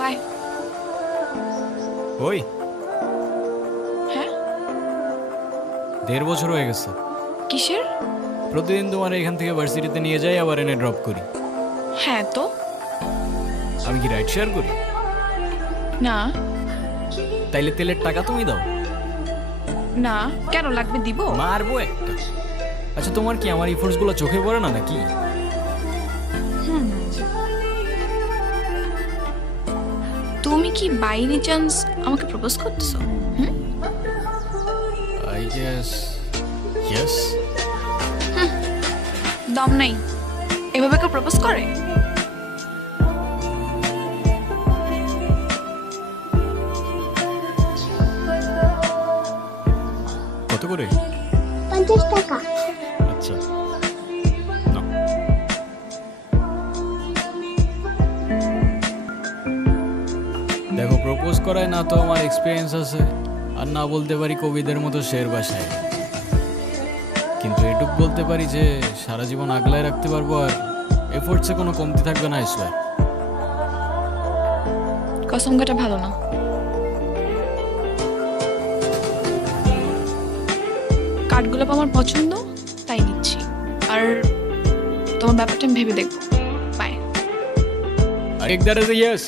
By. ওই হ্যাঁ, 1.5 বছর হয়ে গেছে। কিসের? প্রতিদিন তোমার এখান থেকে ভার্সিটিতে নিয়ে যাই, আবার এনে ড্রপ করি। হ্যাঁ তো। আমি কি রাইড শেয়ার করি? না তাইলে তেলের টাকা তুমি দাও। না, কেন লাগবে? দিব। মারবো একটা। আচ্ছা, তোমার কি আমার ইফোর্টসগুলো চোখে পড়ে না নাকি? তুমি কি বাই এনি চান্স আমাকে প্রপোজ করতেছো? I guess yes. দম নাই, এভাবে কেউ প্রপোজ করে? কত করে? 50 টাকা। আচ্ছা নাও। দেখো, প্রপোজ করায় না তো আমার এক্সপিরিয়েন্স আছে, আর না বলতে পারি কবিদের মতো শের বাসায়, কিন্তু এটুক বলতে পারি যে সারা জীবন আগলায় রাখতে পারবো, আর এফোর্টসে কোনো কমতি থাকবে না। আইসোয়ার। কসম কাটা ভালো না। কাঠগোলাপ আমার পছন্দ, তাই নিচ্ছি। আর তোমার ব্যাপারটা আমি ভেবে দেখবো। By. Take that as a yes.